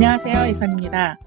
안녕하세요. 이선입니다.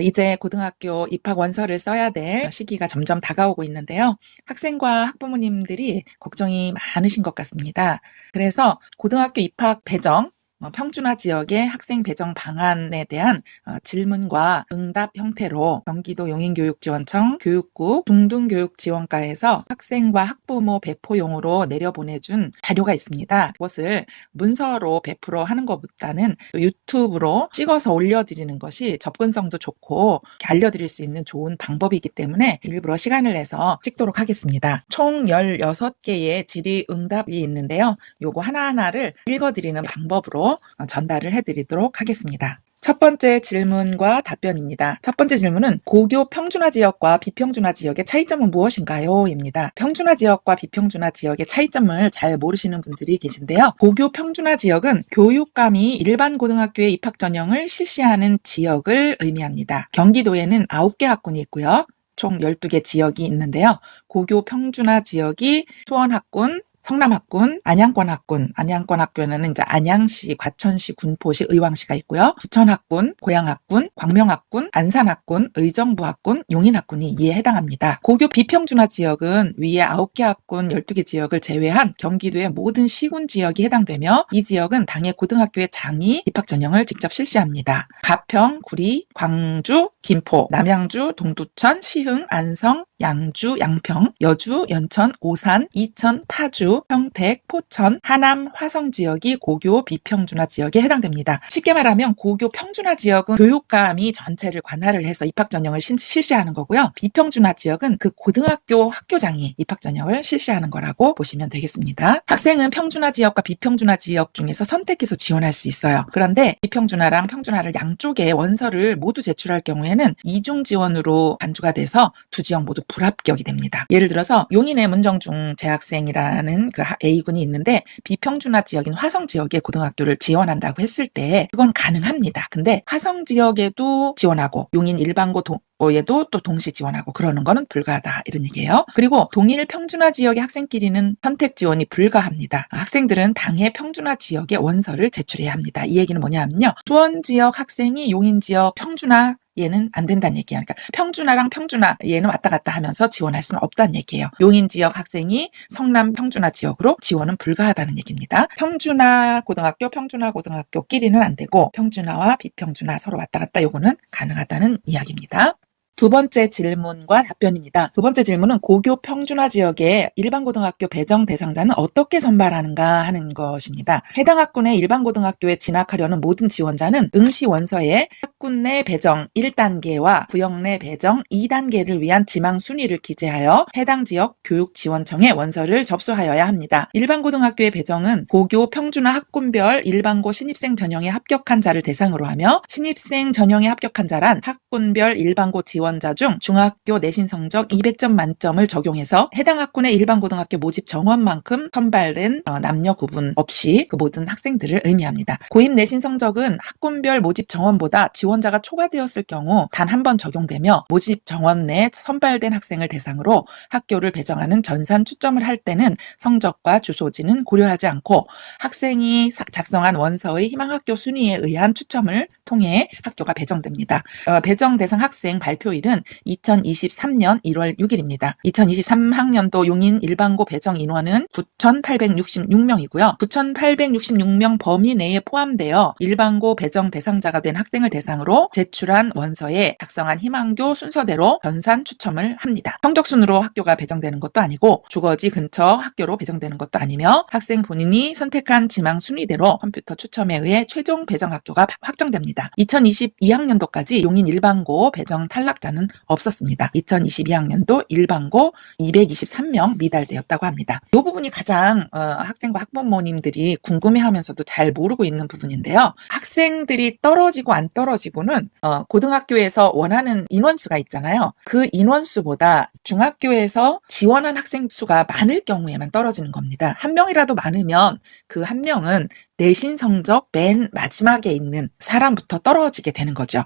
이제 고등학교 입학 원서를 써야 될 시기가 점점 다가오고 있는데요. 학생과 학부모님들이 걱정이 많으신 것 같습니다. 그래서 고등학교 입학 배정, 평준화 지역의 학생 배정 방안에 대한 질문과 응답 형태로 경기도 용인교육지원청 교육국 중등교육지원과에서 학생과 학부모 배포용으로 내려보내준 자료가 있습니다. 그것을 문서로 배포로 하는 것보다는 유튜브로 찍어서 올려드리는 것이 접근성도 좋고 알려드릴 수 있는 좋은 방법이기 때문에 일부러 시간을 내서 찍도록 하겠습니다. 총 16개의 질의응답이 있는데요. 요거 하나하나를 읽어드리는 방법으로 전달을 해드리도록 하겠습니다. 첫 번째 질문과 답변입니다. 첫 번째 질문은 고교 평준화 지역과 비평준화 지역의 차이점은 무엇인가요? 입니다. 평준화 지역과 비평준화 지역의 차이점을 잘 모르시는 분들이 계신데요. 고교 평준화 지역은 교육감이 일반 고등학교에 입학 전형을 실시하는 지역을 의미합니다. 경기도에는 9개 학군이 있고요. 총 12개 지역이 있는데요. 고교 평준화 지역이 수원학군, 성남학군, 안양권학군, 안양권학교에는 이제 안양시, 과천시, 군포시, 의왕시가 있고요. 부천학군, 고양학군, 광명학군, 안산학군, 의정부학군, 용인학군이 이에 해당합니다. 고교 비평준화 지역은 위에 9개 학군, 12개 지역을 제외한 경기도의 모든 시군 지역이 해당되며 이 지역은 당해 고등학교의 장이 입학 전형을 직접 실시합니다. 가평, 구리, 광주, 김포, 남양주, 동두천, 시흥, 안성, 양주, 양평, 여주, 연천, 오산, 이천, 파주, 평택, 포천, 하남, 화성 지역이 고교 비평준화 지역에 해당됩니다. 쉽게 말하면 고교 평준화 지역은 교육감이 전체를 관할을 해서 입학 전형을 실시하는 거고요. 비평준화 지역은 그 고등학교 학교장이 입학 전형을 실시하는 거라고 보시면 되겠습니다. 학생은 평준화 지역과 비평준화 지역 중에서 선택해서 지원할 수 있어요. 그런데 비평준화랑 평준화를 양쪽에 원서를 모두 제출할 경우에는 이중 지원으로 간주가 돼서 두 지역 모두 불합격이 됩니다. 예를 들어서 용인의 문정중 재학생이라는 그 A군이 있는데 비평준화 지역인 화성 지역에 고등학교를 지원한다고 했을 때 그건 가능합니다. 근데 화성 지역에도 지원하고 용인 일반고 에도 또 동시 지원하고 그러는 거는 불가하다 이런 얘기예요. 그리고 동일 평준화 지역의 학생끼리는 선택 지원이 불가합니다. 학생들은 당해 평준화 지역의 원서를 제출해야 합니다. 이 얘기는 뭐냐면요. 수원 지역 학생이 용인 지역 평준화 얘는 안 된다는 얘기예요. 그러니까 평준화랑 평준화 얘는 왔다 갔다 하면서 지원할 수는 없다는 얘기예요. 용인 지역 학생이 성남 평준화 지역으로 지원은 불가하다는 얘기입니다. 평준화 고등학교끼리는 안 되고 평준화와 비평준화 서로 왔다 갔다 요거는 가능하다는 이야기입니다. 두 번째 질문과 답변입니다. 두 번째 질문은 고교 평준화 지역의 일반고등학교 배정 대상자는 어떻게 선발하는가 하는 것입니다. 해당 학군의 일반고등학교에 진학하려는 모든 지원자는 응시 원서에 학군 내 배정 1단계와 구역 내 배정 2단계를 위한 지망 순위를 기재하여 해당 지역 교육지원청에 원서를 접수하여야 합니다. 일반고등학교의 배정은 고교 평준화 학군별 일반고 신입생 전형에 합격한 자를 대상으로 하며 신입생 전형에 합격한 자란 학군별 일반고 지원자 중 중학교 내신 성적 200점 만점을 적용해서 해당 학군의 일반고등학교 모집 정원만큼 선발된 남녀 구분 없이 그 모든 학생들을 의미합니다. 고입 내신 성적은 학군별 모집 정원보다 지원자가 초과되었을 경우 단 한 번 적용되며 모집 정원 내 선발된 학생을 대상으로 학교를 배정하는 전산 추첨을 할 때는 성적과 주소지는 고려하지 않고 학생이 작성한 원서의 희망학교 순위에 의한 추첨을 통해 학교가 배정됩니다. 배정 대상 학생 발표일은 2023년 1월 6일입니다. 2023학년도 용인 일반고 배정 인원은 9,866명이고요. 9,866명 범위 내에 포함되어 일반고 배정 대상자가 된 학생을 대상으로 제출한 원서에 작성한 희망교 순서대로 전산 추첨을 합니다. 성적순으로 학교가 배정되는 것도 아니고 주거지 근처 학교로 배정되는 것도 아니며 학생 본인이 선택한 지망 순위대로 컴퓨터 추첨에 의해 최종 배정 학교가 확정됩니다. 2022학년도까지 용인 일반고 배정 탈락자는 없었습니다. 2022학년도 일반고 223명 미달되었다고 합니다. 이 부분이 가장 학생과 학부모님들이 궁금해하면서도 잘 모르고 있는 부분인데요. 학생들이 떨어지고 안 떨어지고는 고등학교에서 원하는 인원수가 있잖아요. 그 인원수보다 중학교에서 지원한 학생 수가 많을 경우에만 떨어지는 겁니다. 한 명이라도 많으면 그 한 명은 내신 성적 맨 마지막에 있는 사람부터 떨어지게 되는 거죠.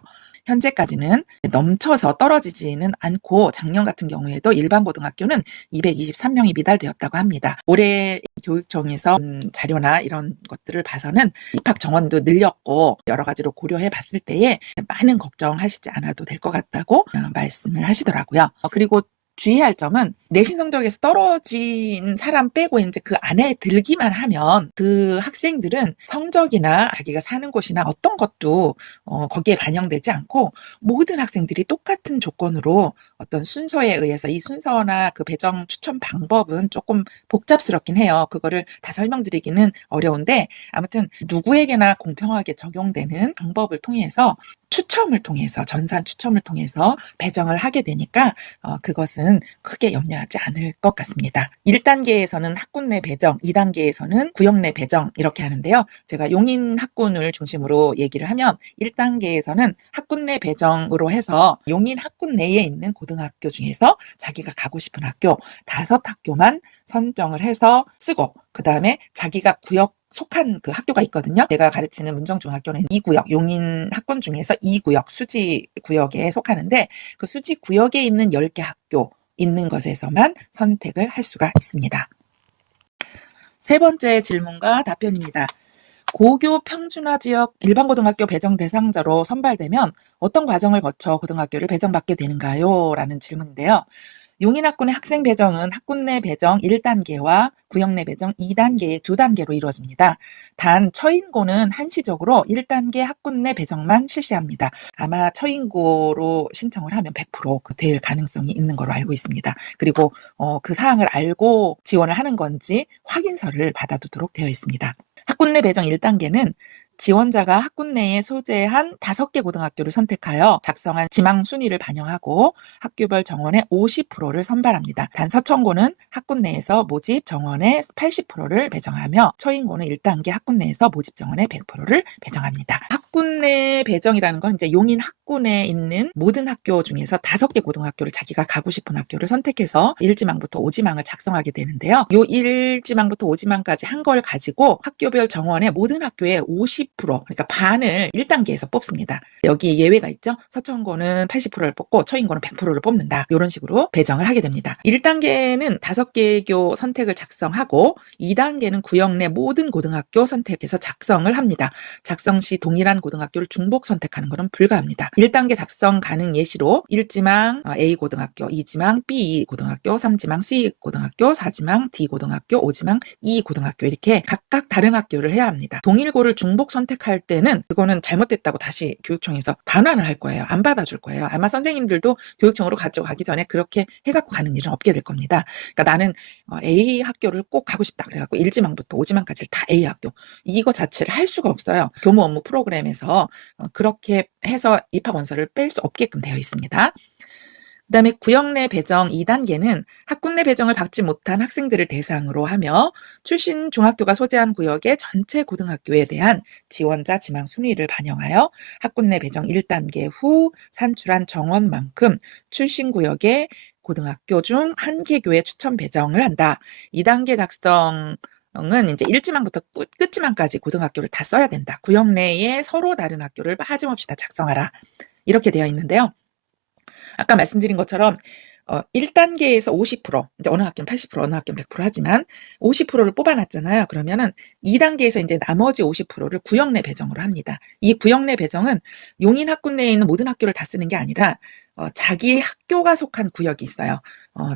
현재까지는 넘쳐서 떨어지지는 않고 작년 같은 경우에도 일반 고등학교는 223명이 미달되었다고 합니다. 올해 교육청에서 자료나 이런 것들을 봐서는 입학 정원도 늘렸고 여러 가지로 고려해 봤을 때에 많은 걱정하시지 않아도 될 것 같다고 말씀을 하시더라고요. 그리고 주의할 점은 내신 성적에서 떨어진 사람 빼고 이제 그 안에 들기만 하면 그 학생들은 성적이나 자기가 사는 곳이나 어떤 것도 거기에 반영되지 않고 모든 학생들이 똑같은 조건으로 어떤 순서에 의해서 이 순서나 그 배정 추천 방법은 조금 복잡스럽긴 해요. 그거를 다 설명드리기는 어려운데 아무튼 누구에게나 공평하게 적용되는 방법을 통해서 추첨을 통해서 전산 추첨을 통해서 배정을 하게 되니까 그것은 크게 염려하지 않을 것 같습니다. 1단계에서는 학군 내 배정, 2단계에서는 구역 내 배정 이렇게 하는데요. 제가 용인 학군을 중심으로 얘기를 하면 1단계에서는 학군 내 배정으로 해서 용인 학군 내에 있는 고등학교 중에서 자기가 가고 싶은 학교 5학교만 선정을 해서 쓰고 그 다음에 자기가 구역 속한 그 학교가 있거든요. 제가 가르치는 문정중학교는 2구역, 용인 학군 중에서 2구역, 수지구역에 속하는데 그 수지구역에 있는 10개 학교 있는 것에서만 선택을 할 수가 있습니다. 세 번째 질문과 답변입니다. 고교 평준화 지역 일반고등학교 배정 대상자로 선발되면 어떤 과정을 거쳐 고등학교를 배정받게 되는가요? 라는 질문인데요. 용인학군의 학생 배정은 학군 내 배정 1단계와 구역 내 배정 2단계의 2단계로 이루어집니다. 단 처인고는 한시적으로 1단계 학군 내 배정만 실시합니다. 아마 처인고로 신청을 하면 100%될 가능성이 있는 걸로 알고 있습니다. 그리고 그 사항을 알고 지원을 하는 건지 확인서를 받아두도록 되어 있습니다. 학군 내 배정 1단계는 지원자가 학군 내에 소재한 5개 고등학교를 선택하여 작성한 지망 순위를 반영하고 학교별 정원의 50%를 선발합니다. 단 서천고는 학군 내에서 모집 정원의 80%를 배정하며 처인고는 1단계 학군 내에서 모집 정원의 100%를 배정합니다. 학군 내 배정이라는 건 이제 용인 학군에 있는 모든 학교 중에서 5개 고등학교를 자기가 가고 싶은 학교를 선택해서 1지망부터 5지망을 작성하게 되는데요. 요 1지망부터 5지망까지 한 걸 가지고 학교별 정원의 모든 학교의 50% 그러니까 반을 1단계에서 뽑습니다. 여기 예외가 있죠. 서천고는 80%를 뽑고 처인고는 100%를 뽑는다. 이런 식으로 배정을 하게 됩니다. 1단계는 5개교 선택을 작성하고 2단계는 구역 내 모든 고등학교 선택해서 작성을 합니다. 작성 시 동일한 고등학교를 중복 선택하는 것은 불가합니다. 1단계 작성 가능 예시로 1지망 A 고등학교, 2지망 B 고등학교, 3지망 C 고등학교, 4지망 D 고등학교, 5지망 E 고등학교 이렇게 각각 다른 학교를 해야 합니다. 동일고를 중복 선택할 때는 그거는 잘못됐다고 다시 교육청에서 반환을 할 거예요. 안 받아줄 거예요. 아마 선생님들도 교육청으로 가져가기 전에 그렇게 해갖고 가는 일은 없게 될 겁니다. 그러니까 나는 A 학교를 꼭 가고 싶다 그래갖고 1지망부터 5지망까지를 다 A 학교 이거 자체를 할 수가 없어요. 교무 업무 프로그램에서 그렇게 해서 입학 원서를 뺄 수 없게끔 되어 있습니다. 그다음에 구역 내 배정 2단계는 학군 내 배정을 받지 못한 학생들을 대상으로 하며 출신 중학교가 소재한 구역의 전체 고등학교에 대한 지원자 지망 순위를 반영하여 학군 내 배정 1단계 후 산출한 정원만큼 출신 구역의 고등학교 중 한 개 교에 추천 배정을 한다. 2단계 작성은 이제 1지망부터 끝지망까지 고등학교를 다 써야 된다. 구역 내에 서로 다른 학교를 빠짐없이 다 작성하라. 이렇게 되어 있는데요. 아까 말씀드린 것처럼 1단계에서 50% 이제 어느 학교는 80% 어느 학교는 100% 하지만 50%를 뽑아놨잖아요. 그러면은 2단계에서 이제 나머지 50%를 구역 내 배정으로 합니다. 이 구역 내 배정은 용인 학군 내에 있는 모든 학교를 다 쓰는 게 아니라 자기 학교가 속한 구역이 있어요.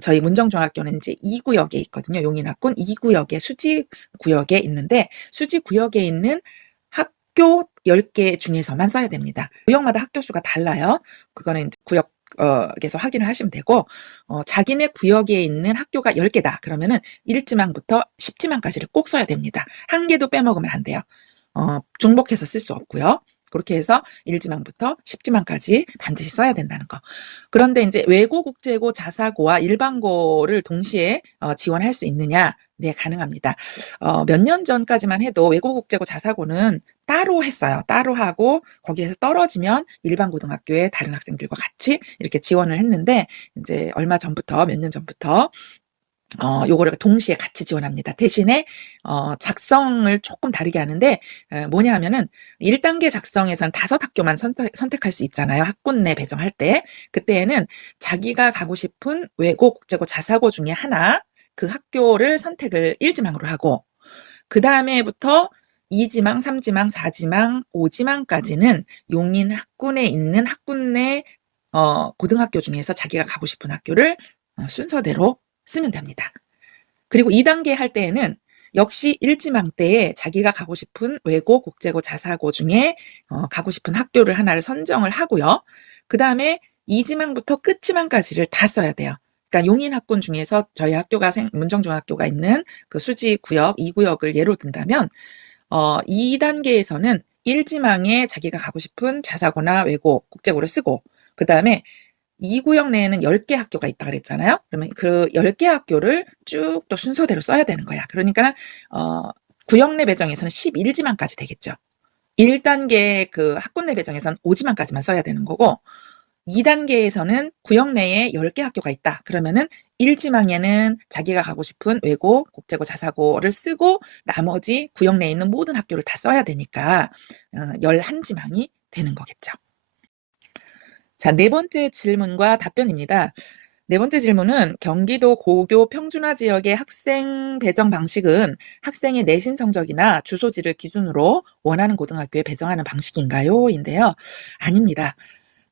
저희 문정중학교는 이제 2구역에 있거든요. 용인 학군 2구역에 수지 구역에 있는데 수지 구역에 있는 학교 10개 중에서만 써야 됩니다. 구역마다 학교 수가 달라요. 그거는 이제 구역에서 확인을 하시면 되고 자기네 구역에 있는 학교가 10개다. 그러면은 1지망부터 10지망까지를 꼭 써야 됩니다. 한 개도 빼먹으면 안 돼요. 중복해서 쓸 수 없고요. 그렇게 해서 1지망부터 10지망까지 반드시 써야 된다는 거. 그런데 이제 외고, 국제고, 자사고와 일반고를 동시에 지원할 수 있느냐? 네, 가능합니다. 몇 년 전까지만 해도 외고, 국제고, 자사고는 따로 했어요. 따로 하고 거기에서 떨어지면 일반 고등학교에 다른 학생들과 같이 이렇게 지원을 했는데 이제 얼마 전부터 몇 년 전부터 요거를 동시에 같이 지원합니다. 대신에 작성을 조금 다르게 하는데 뭐냐 하면은 1단계 작성에선 5학교만 선택할 수 있잖아요, 학군 내 배정할 때. 그때에는 자기가 가고 싶은 외고, 국제고, 자사고 중에 하나 그 학교를 선택을 1지망으로 하고 그다음에부터 2지망, 3지망, 4지망, 5지망까지는 용인 학군에 있는 학군 내 고등학교 중에서 자기가 가고 싶은 학교를 순서대로 쓰면 됩니다. 그리고 2단계 할 때에는 역시 1지망 때에 자기가 가고 싶은 외고, 국제고, 자사고 중에 가고 싶은 학교를 하나를 선정을 하고요. 그다음에 2지망부터 끝지망까지를 다 써야 돼요. 그러니까 용인 학군 중에서 저희 학교가 문정중학교가 있는 그 수지 구역 2구역을 예로 든다면 2단계에서는 1지망에 자기가 가고 싶은 자사고나 외고, 국제고를 쓰고 그다음에 2구역 내에는 10개 학교가 있다 그랬잖아요. 그러면 그 10개 학교를 쭉 또 순서대로 써야 되는 거야. 그러니까 구역 내 배정에서는 11지망까지 되겠죠. 1단계 그 학군 내 배정에서는 5지망까지만 써야 되는 거고 2단계에서는 구역 내에 10개 학교가 있다. 그러면은 1지망에는 자기가 가고 싶은 외고, 국제고, 자사고를 쓰고 나머지 구역 내에 있는 모든 학교를 다 써야 되니까 11지망이 되는 거겠죠. 자, 네 번째 질문과 답변입니다. 네 번째 질문은 경기도 고교 평준화 지역의 학생 배정 방식은 학생의 내신 성적이나 주소지를 기준으로 원하는 고등학교에 배정하는 방식인가요? 인데요. 아닙니다.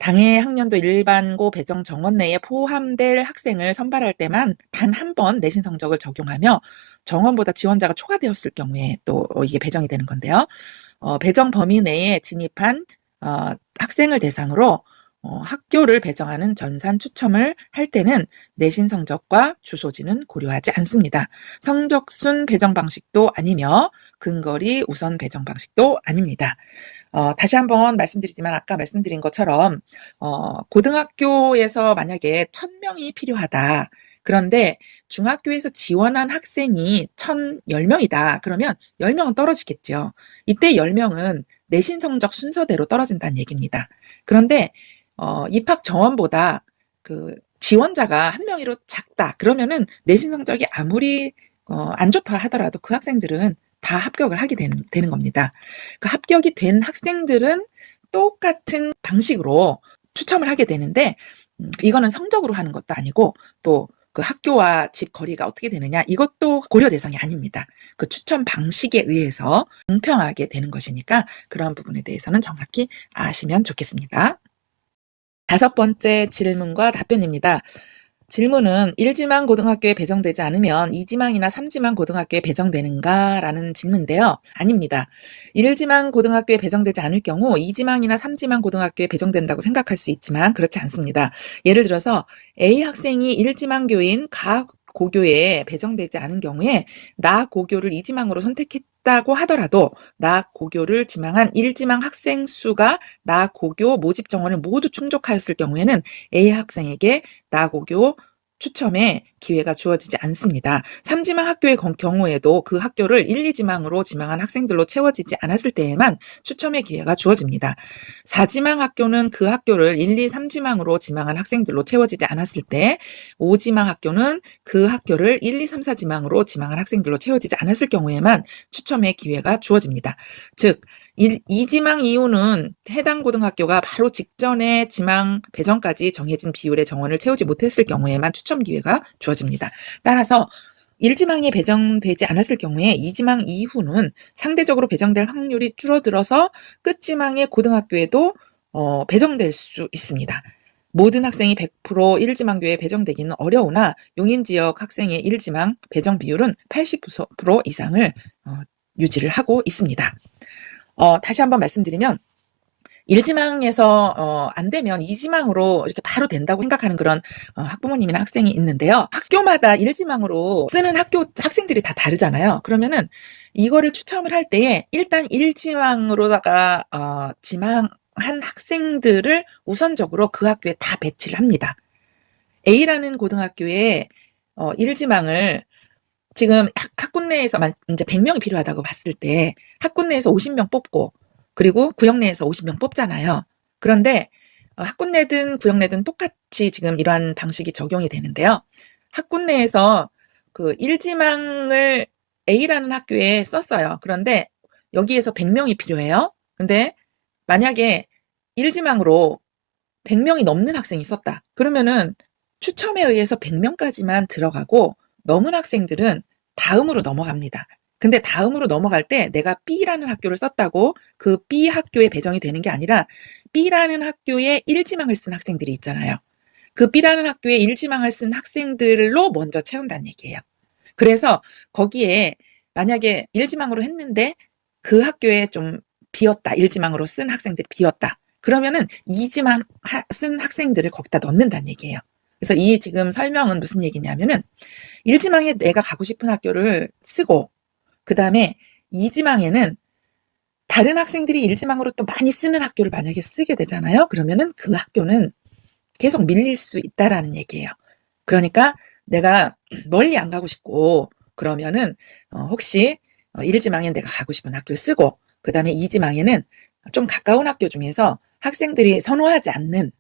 당해 학년도 일반고 배정 정원 내에 포함될 학생을 선발할 때만 단 한 번 내신 성적을 적용하며 정원보다 지원자가 초과되었을 경우에 또 이게 배정이 되는 건데요. 배정 범위 내에 진입한 학생을 대상으로 학교를 배정하는 전산 추첨을 할 때는 내신 성적과 주소지는 고려하지 않습니다. 성적순 배정 방식도 아니며 근거리 우선 배정 방식도 아닙니다. 다시 한번 말씀드리지만 아까 말씀드린 것처럼 고등학교에서 만약에 1000명이 필요하다. 그런데 중학교에서 지원한 학생이 1010명이다. 그러면 10명은 떨어지겠죠. 이때 10명은 내신 성적 순서대로 떨어진다는 얘기입니다. 그런데 입학 정원보다 그 지원자가 한 명이로 작다. 그러면은 내신 성적이 아무리 안 좋다 하더라도 그 학생들은 다 합격을 하게 되는 겁니다. 그 합격이 된 학생들은 똑같은 방식으로 추첨을 하게 되는데 이거는 성적으로 하는 것도 아니고 또 그 학교와 집 거리가 어떻게 되느냐 이것도 고려 대상이 아닙니다. 그 추첨 방식에 의해서 공평하게 되는 것이니까 그런 부분에 대해서는 정확히 아시면 좋겠습니다. 5번째 질문과 답변입니다. 질문은 1지망 고등학교에 배정되지 않으면 2지망이나 3지망 고등학교에 배정되는가? 라는 질문인데요. 아닙니다. 1지망 고등학교에 배정되지 않을 경우 2지망이나 3지망 고등학교에 배정된다고 생각할 수 있지만 그렇지 않습니다. 예를 들어서 A 학생이 1지망교인 가 고교에 배정되지 않은 경우에 나 고교를 2지망으로 선택했다고 하더라도 나 고교를 지망한 1지망 학생 수가 나 고교 모집 정원을 모두 충족하였을 경우에는 A 학생에게 나 고교 추첨의 기회가 주어지지 않습니다. 3지망 학교의 경우에도 그 학교를 1, 2지망으로 지망한 학생들로 채워지지 않았을 때에만 추첨의 기회가 주어집니다. 4지망 학교는 그 학교를 1, 2, 3지망으로 지망한 학생들로 채워지지 않았을 때 5지망 학교는 그 학교를 1, 2, 3, 4지망으로 지망한 학생들로 채워지지 않았을 경우에만 추첨의 기회가 주어집니다. 즉 2지망 이후는 해당 고등학교가 바로 직전에 지망 배정까지 정해진 비율의 정원을 채우지 못했을 경우에만 추첨 기회가 주어집니다. 따라서 1지망에 배정되지 않았을 경우에 2지망 이후는 상대적으로 배정될 확률이 줄어들어서 끝지망의 고등학교에도 배정될 수 있습니다. 모든 학생이 100% 1지망교에 배정되기는 어려우나 용인 지역 학생의 1지망 배정 비율은 80% 이상을 유지를 하고 있습니다. 다시 한번 말씀드리면 1지망에서 안 되면 2지망으로 이렇게 바로 된다고 생각하는 그런 학부모님이나 학생이 있는데요. 학교마다 1지망으로 쓰는 학생들이 다 다르잖아요. 그러면은 이거를 추첨을 할 때에 일단 1지망으로다가 지망한 학생들을 우선적으로 그 학교에 다 배치를 합니다. A라는 고등학교에 1지망을 지금 학군 내에서 이제 100명이 필요하다고 봤을 때 학군 내에서 50명 뽑고 그리고 구역 내에서 50명 뽑잖아요. 그런데 학군 내든 구역 내든 똑같이 지금 이러한 방식이 적용이 되는데요. 학군 내에서 그 일지망을 A라는 학교에 썼어요. 그런데 여기에서 100명이 필요해요. 근데 만약에 일지망으로 100명이 넘는 학생이 썼다. 그러면은 추첨에 의해서 100명까지만 들어가고 넘은 학생들은 다음으로 넘어갑니다. 근데 다음으로 넘어갈 때 내가 B라는 학교를 썼다고 그 B 학교에 배정이 되는 게 아니라 B라는 학교에 일지망을 쓴 학생들이 있잖아요. 그 B라는 학교에 일지망을 쓴 학생들로 먼저 채운다는 얘기예요. 그래서 거기에 만약에 일지망으로 했는데 그 학교에 좀 비었다. 일지망으로 쓴 학생들이 비었다. 그러면은 이지망 쓴 학생들을 거기다 넣는다는 얘기예요. 그래서 이 지금 설명은 무슨 얘기냐면은 일지망에 내가 가고 싶은 학교를 쓰고 그다음에 이지망에는 다른 학생들이 일지망으로 또 많이 쓰는 학교를 만약에 쓰게 되잖아요. 그러면은 그 학교는 계속 밀릴 수 있다라는 얘기예요. 그러니까 내가 멀리 안 가고 싶고 그러면은 혹시 일지망에 내가 가고 싶은 학교를 쓰고 그다음에 이지망에는 좀 가까운 학교 중에서 학생들이 선호하지 않는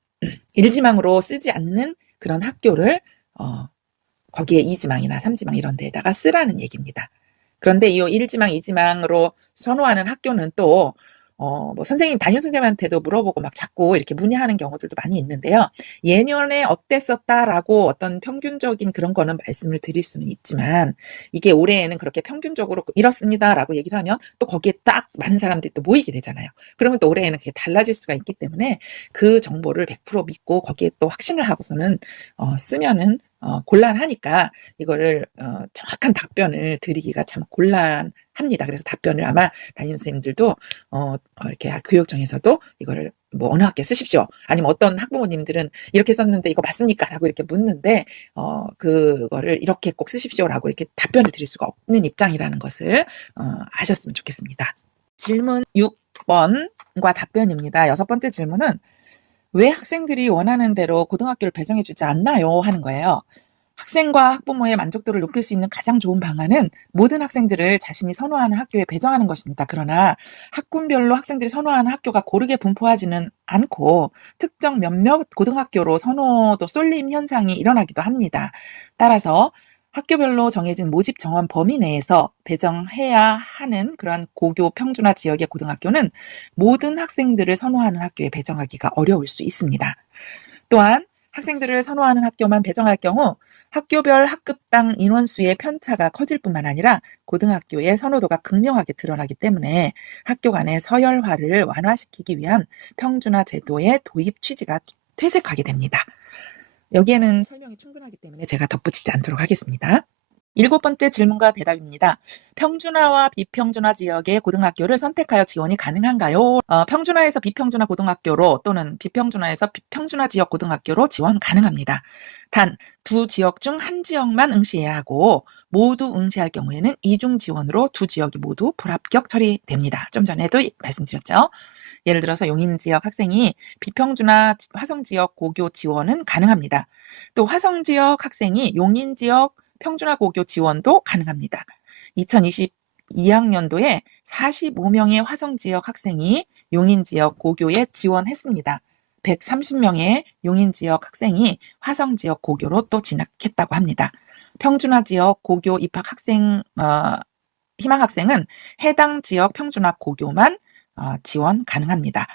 일지망으로 쓰지 않는 그런 학교를 거기에 이지망이나 삼지망 이런 데에다가 쓰라는 얘기입니다. 그런데 이 1지망, 2지망으로 선호하는 학교는 또 뭐 선생님, 담임 선생님한테도 물어보고 막 자꾸 이렇게 문의하는 경우들도 많이 있는데요. 예년에 어땠었다라고 어떤 평균적인 그런 거는 말씀을 드릴 수는 있지만 이게 올해에는 그렇게 평균적으로 이렇습니다라고 얘기를 하면 또 거기에 딱 많은 사람들이 또 모이게 되잖아요. 그러면 또 올해에는 그게 달라질 수가 있기 때문에 그 정보를 100% 믿고 거기에 또 확신을 하고서는 쓰면은 곤란하니까 이거를 정확한 답변을 드리기가 참 곤란합니다. 그래서 답변을 아마 담임 선생님들도 이렇게 교육청에서도 이거를 뭐 어느 학교에 쓰십시오. 아니면 어떤 학부모님들은 이렇게 썼는데 이거 맞습니까? 라고 이렇게 묻는데 그거를 이렇게 꼭 쓰십시오라고 이렇게 답변을 드릴 수가 없는 입장이라는 것을 아셨으면 좋겠습니다. 질문 6번과 답변입니다. 6번째 질문은 왜 학생들이 원하는 대로 고등학교를 배정해 주지 않나요? 하는 거예요. 학생과 학부모의 만족도를 높일 수 있는 가장 좋은 방안은 모든 학생들을 자신이 선호하는 학교에 배정하는 것입니다. 그러나 학군별로 학생들이 선호하는 학교가 고르게 분포하지는 않고 특정 몇몇 고등학교로 선호도 쏠림 현상이 일어나기도 합니다. 따라서 학교별로 정해진 모집 정원 범위 내에서 배정해야 하는 그러한 고교 평준화 지역의 고등학교는 모든 학생들을 선호하는 학교에 배정하기가 어려울 수 있습니다. 또한 학생들을 선호하는 학교만 배정할 경우 학교별 학급당 인원수의 편차가 커질 뿐만 아니라 고등학교의 선호도가 극명하게 드러나기 때문에 학교 간의 서열화를 완화시키기 위한 평준화 제도의 도입 취지가 퇴색하게 됩니다. 여기에는 설명이 충분하기 때문에 제가 덧붙이지 않도록 하겠습니다. 7번째 질문과 대답입니다. 평준화와 비평준화 지역의 고등학교를 선택하여 지원이 가능한가요? 평준화에서 비평준화 고등학교로 또는 비평준화에서 비평준화 지역 고등학교로 지원 가능합니다. 단 두 지역 중 한 지역만 응시해야 하고 모두 응시할 경우에는 이중 지원으로 두 지역이 모두 불합격 처리됩니다. 좀 전에도 말씀드렸죠. 예를 들어서 용인 지역 학생이 비평준화 화성 지역 고교 지원은 가능합니다. 또 화성 지역 학생이 용인 지역 평준화 고교 지원도 가능합니다. 2022학년도에 45명의 화성 지역 학생이 용인 지역 고교에 지원했습니다. 130명의 용인 지역 학생이 화성 지역 고교로 또 진학했다고 합니다. 평준화 지역 고교 입학 학생 희망 학생은 해당 지역 평준화 고교만 지원 가능합니다.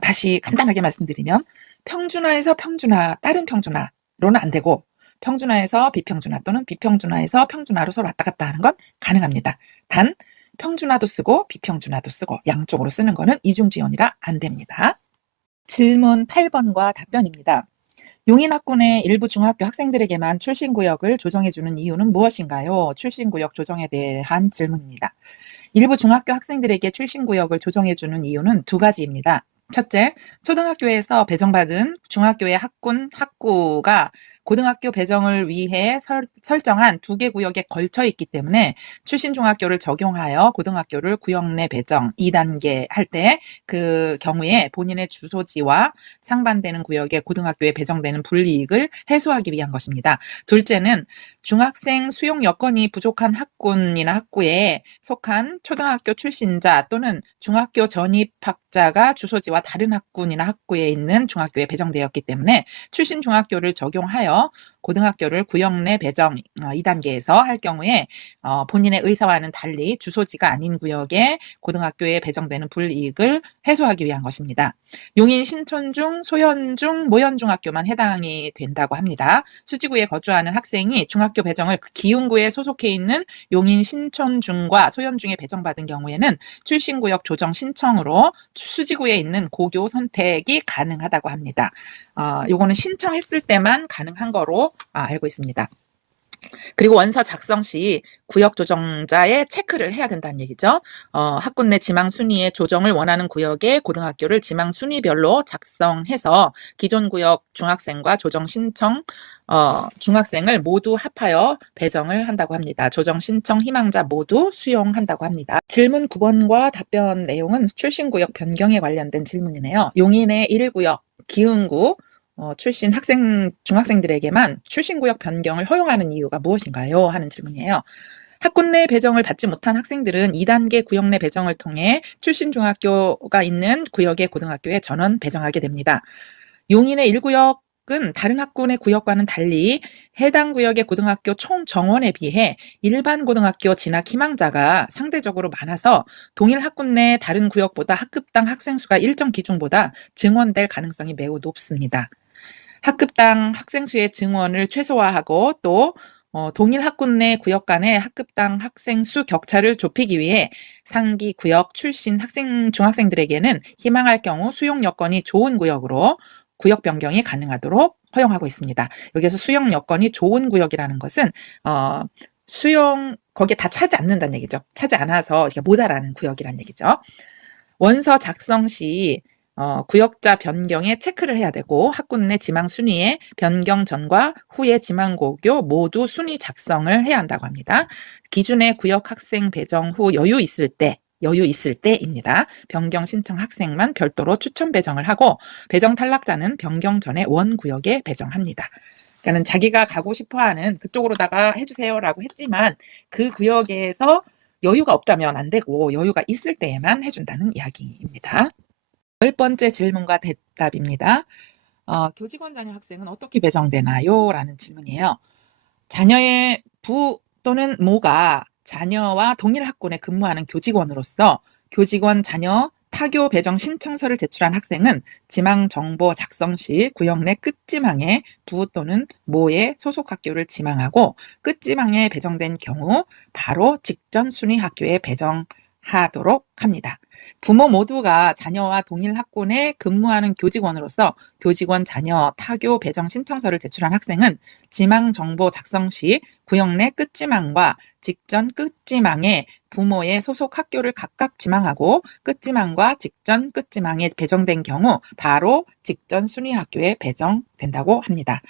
다시 간단하게 말씀드리면 평준화에서 평준화, 다른 평준화로는 안 되고 평준화에서 비평준화 또는 비평준화에서 평준화로 서로 왔다 갔다 하는 건 가능합니다. 단 평준화도 쓰고 비평준화도 쓰고 양쪽으로 쓰는 거는 이중 지원이라 안 됩니다. 질문 8번과 답변입니다. 용인학군의 일부 중학교 학생들에게만 출신구역을 조정해주는 이유는 무엇인가요? 출신구역 조정에 대한 질문입니다. 일부 중학교 학생들에게 출신구역을 조정해주는 이유는 두 가지입니다. 첫째, 초등학교에서 배정받은 중학교의 학구가 고등학교 배정을 위해 설정한 2개 구역에 걸쳐 있기 때문에 출신 중학교를 적용하여 고등학교를 구역 내 배정 2단계 할 때 그 경우에 본인의 주소지와 상반되는 구역에 고등학교에 배정되는 불이익을 해소하기 위한 것입니다. 둘째는 중학생 수용 여건이 부족한 학군이나 학구에 속한 초등학교 출신자 또는 중학교 전입학자가 주소지와 다른 학군이나 학구에 있는 중학교에 배정되었기 때문에 출신 중학교를 적용하여 고등학교를 구역 내 배정 2단계에서 할 경우에 본인의 의사와는 달리 주소지가 아닌 구역에 고등학교에 배정되는 불이익을 해소하기 위한 것입니다. 용인 신촌중, 소현중, 모현중학교만 해당이 된다고 합니다. 수지구에 거주하는 학생이 중학교 배정을 기흥구에 소속해 있는 용인 신촌중과 소현중에 배정받은 경우에는 출신구역 조정 신청으로 수지구에 있는 고교 선택이 가능하다고 합니다. 요거는 신청했을 때만 가능한 거로 알고 있습니다. 그리고 원서 작성 시 구역 조정자의 체크를 해야 된다는 얘기죠. 학군 내 지망 순위의 조정을 원하는 구역의 고등학교를 지망 순위별로 작성해서 기존 구역 중학생과 조정 신청 중학생을 모두 합하여 배정을 한다고 합니다. 조정 신청 희망자 모두 수용한다고 합니다. 질문 9번과 답변 내용은 출신구역 변경에 관련된 질문이네요. 용인의 1구역 기흥구 출신 중학생들에게만 출신구역 변경을 허용하는 이유가 무엇인가요? 하는 질문이에요. 학군 내 배정을 받지 못한 학생들은 2단계 구역 내 배정을 통해 출신 중학교가 있는 구역의 고등학교에 전원 배정하게 됩니다. 용인의 1구역은 다른 학군의 구역과는 달리 해당 구역의 고등학교 총 정원에 비해 일반 고등학교 진학 희망자가 상대적으로 많아서 동일 학군 내 다른 구역보다 학급당 학생 수가 일정 기준보다 증원될 가능성이 매우 높습니다. 학급당 학생 수의 증원을 최소화하고 또 동일 학군 내 구역 간의 학급당 학생 수 격차를 좁히기 위해 상기 구역 출신 중학생들에게는 희망할 경우 수용 여건이 좋은 구역으로 구역 변경이 가능하도록 허용하고 있습니다. 여기서 수용 여건이 좋은 구역이라는 것은 거기에 다 차지 않는다는 얘기죠. 차지 않아서 모자라는 구역이라는 얘기죠. 원서 작성 시 구역자 변경에 체크를 해야 되고 학군 내 지망 순위에 변경 전과 후의 지망고교 모두 순위 작성을 해야 한다고 합니다. 기준의 구역 학생 배정 후 여유 있을 때입니다. 변경 신청 학생만 별도로 추천 배정을 하고 배정 탈락자는 변경 전에 원 구역에 배정합니다. 그러니까 자기가 가고 싶어하는 그쪽으로다가 해주세요라고 했지만 그 구역에서 여유가 없다면 안 되고 여유가 있을 때에만 해준다는 이야기입니다. 10번째 질문과 대답입니다. 교직원 자녀 학생은 어떻게 배정되나요? 라는 질문이에요. 자녀의 부 또는 모가 자녀와 동일 학군에 근무하는 교직원으로서 교직원 자녀 타교 배정 신청서를 제출한 학생은 지망 정보 작성 시 구역 내 끝지망에 부 또는 모의 소속 학교를 지망하고 끝지망에 배정된 경우 바로 직전 순위 학교에 배정하도록 합니다. 부모 모두가 자녀와 동일 학군에 근무하는 교직원으로서 교직원 자녀 타교 배정 신청서를 제출한 학생은 지망 정보 작성 시 구역 내 끝지망과 직전 끝지망에 부모의 소속 학교를 각각 지망하고 끝지망과 직전 끝지망에 배정된 경우 바로 직전 순위 학교에 배정된다고 합니다.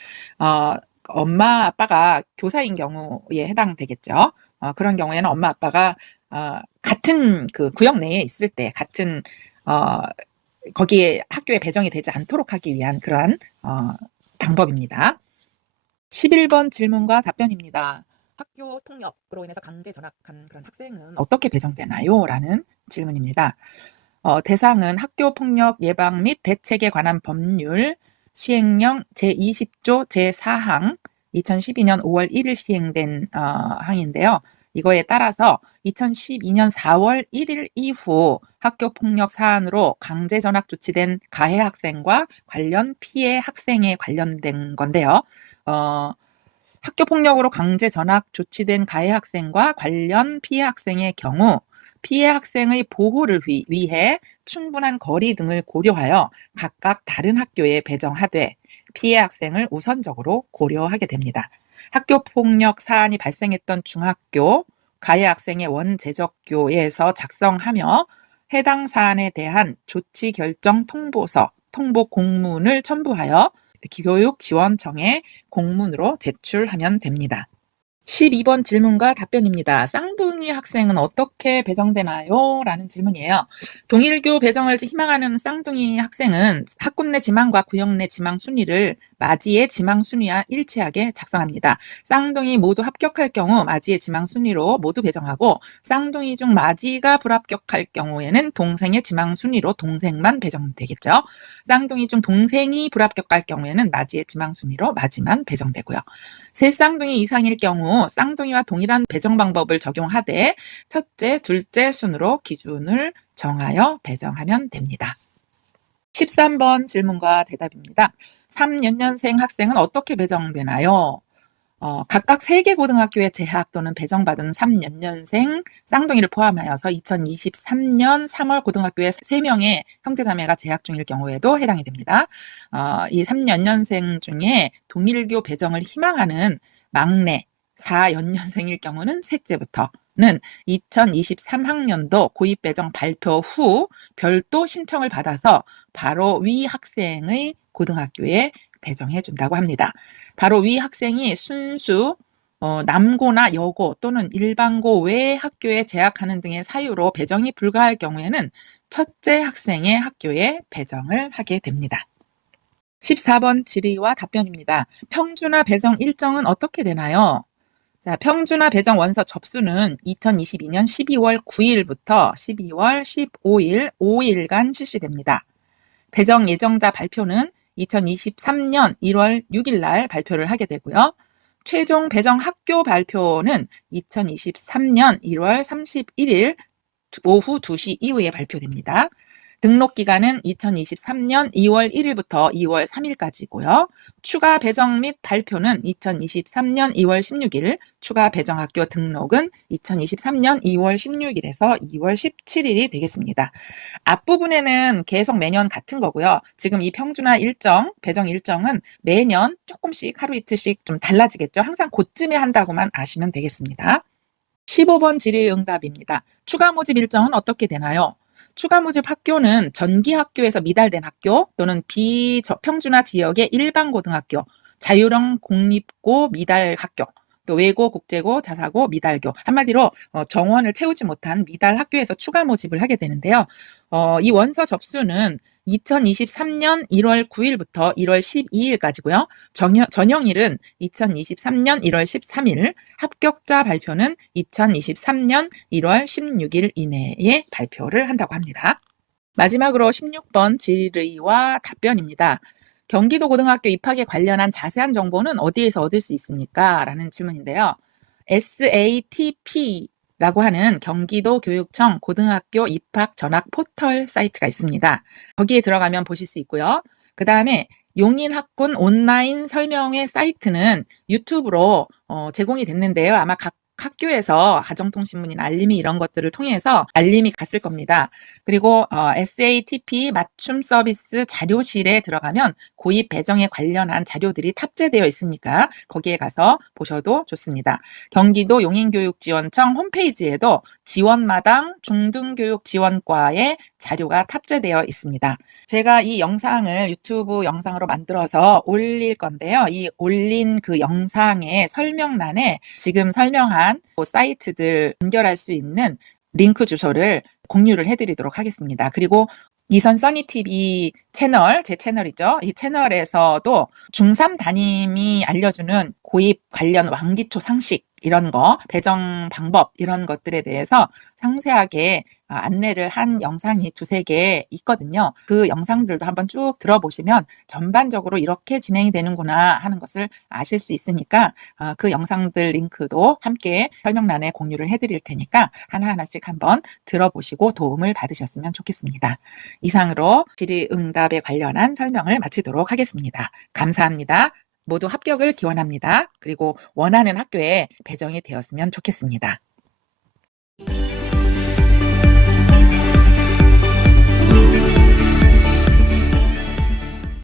엄마 아빠가 교사인 경우에 해당되겠죠. 그런 경우에는 엄마 아빠가 같은 그 구역 내에 있을 때 같은 거기에 학교에 배정이 되지 않도록 하기 위한 그러한 방법입니다. 11번 질문과 답변입니다. 학교 통역으로 인해서 강제 전학한 그런 학생은 어떻게 배정되나요? 라는 질문입니다. 대상은 학교폭력 예방 및 대책에 관한 법률 시행령 제20조 제4항 2012년 5월 1일 시행된 항인데요. 이거에 따라서 2012년 4월 1일 이후 학교폭력 사안으로 강제 전학 조치된 가해 학생과 관련 피해 학생에 관련된 건데요. 학교폭력으로 강제 전학 조치된 가해 학생과 관련 피해 학생의 경우 피해 학생의 보호를 위해 충분한 거리 등을 고려하여 각각 다른 학교에 배정하되 피해 학생을 우선적으로 고려하게 됩니다. 학교폭력 사안이 발생했던 중학교 가해 학생의 원제적교에서 작성하며 해당 사안에 대한 조치 결정 통보서, 통보 공문을 첨부하여 교육지원청에 공문으로 제출하면 됩니다. 12번 질문과 답변입니다. 쌍둥이 학생은 어떻게 배정되나요? 라는 질문이에요. 동일교 배정을 희망하는 쌍둥이 학생은 학군 내 지망과 구역 내 지망 순위를 맞이의 지망 순위와 일치하게 작성합니다. 쌍둥이 모두 합격할 경우 맞이의 지망 순위로 모두 배정하고, 쌍둥이 중 맞이가 불합격할 경우에는 동생의 지망 순위로 동생만 배정되겠죠. 쌍둥이 중 동생이 불합격할 경우에는 맞이의 지망 순위로 맞이만 배정되고요. 세 쌍둥이 이상일 경우 쌍둥이와 동일한 배정 방법을 적용하되 첫째, 둘째 순으로 기준을 정하여 배정하면 됩니다. 13번 질문과 대답입니다. 3년년생 학생은 어떻게 배정되나요? 각각 3개 고등학교에 재학 또는 배정받은 3년년생 쌍둥이를 포함하여서 2023년 3월 고등학교에 3명의 형제자매가 재학 중일 경우에도 해당이 됩니다. 이 3년년생 중에 동일교 배정을 희망하는 막내 4연년생일 경우는 셋째부터는 2023학년도 고입배정 발표 후 별도 신청을 받아서 바로 위 학생의 고등학교에 배정해 준다고 합니다. 바로 위 학생이 순수 남고나 여고 또는 일반고 외 학교에 재학하는 등의 사유로 배정이 불가할 경우에는 첫째 학생의 학교에 배정을 하게 됩니다. 14번 질의와 답변입니다. 평준화 배정 일정은 어떻게 되나요? 자, 평준화 배정 원서 접수는 2022년 12월 9일부터 12월 15일 5일간 실시됩니다. 배정 예정자 발표는 2023년 1월 6일 날 발표를 하게 되고요. 최종 배정 학교 발표는 2023년 1월 31일 오후 2시 이후에 발표됩니다. 등록 기간은 2023년 2월 1일부터 2월 3일까지고요. 추가 배정 및 발표는 2023년 2월 16일, 추가 배정 학교 등록은 2023년 2월 16일에서 2월 17일이 되겠습니다. 앞부분에는 계속 매년 같은 거고요. 지금 이 평준화 일정, 배정 일정은 매년 조금씩 하루 이틀씩 좀 달라지겠죠. 항상 그쯤에 한다고만 아시면 되겠습니다. 15번 질의응답입니다. 추가 모집 일정은 어떻게 되나요? 추가 모집 학교는 전기 학교에서 미달된 학교 또는 비평준화 지역의 일반 고등학교, 자율형 공립고 미달 학교, 또 외고, 국제고, 자사고, 미달교, 한마디로 정원을 채우지 못한 미달 학교에서 추가 모집을 하게 되는데요. 이 원서 접수는 2023년 1월 9일부터 1월 12일까지고요. 전형일은 2023년 1월 13일, 합격자 발표는 2023년 1월 16일 이내에 발표를 한다고 합니다. 마지막으로 16번 질의와 답변입니다. 경기도 고등학교 입학에 관련한 자세한 정보는 어디에서 얻을 수 있습니까? 라는 질문인데요. SATP라고 하는 경기도 교육청 고등학교 입학 전학 포털 사이트가 있습니다. 거기에 들어가면 보실 수 있고요. 그 다음에 용인학군 온라인 설명회 사이트는 유튜브로 제공이 됐는데요. 아마 각 학교에서 가정통신문이나 알림이 이런 것들을 통해서 알림이 갔을 겁니다. 그리고 SATP 맞춤 서비스 자료실에 들어가면 고입 배정에 관련한 자료들이 탑재되어 있으니까 거기에 가서 보셔도 좋습니다. 경기도 용인교육지원청 홈페이지에도 지원마당 중등교육지원과의 자료가 탑재되어 있습니다. 제가 이 영상을 유튜브 영상으로 만들어서 올릴 건데요. 이 올린 그 영상의 설명란에 지금 설명한 사이트들 연결할 수 있는 링크 주소를 공유를 해드리도록 하겠습니다. 그리고 이선 써니TV 채널, 제 채널이죠. 이 채널에서도 중3 담임이 알려주는 고입 관련 왕기초 상식 이런 거, 배정 방법 이런 것들에 대해서 상세하게 안내를 한 영상이 2-3개 있거든요. 그 영상들도 한번 쭉 들어보시면 전반적으로 이렇게 진행이 되는구나 하는 것을 아실 수 있으니까 그 영상들 링크도 함께 설명란에 공유를 해드릴 테니까 하나하나씩 한번 들어보시고 도움을 받으셨으면 좋겠습니다. 이상으로 질의응답에 관련한 설명을 마치도록 하겠습니다. 감사합니다. 모두 합격을 기원합니다. 그리고 원하는 학교에 배정이 되었으면 좋겠습니다.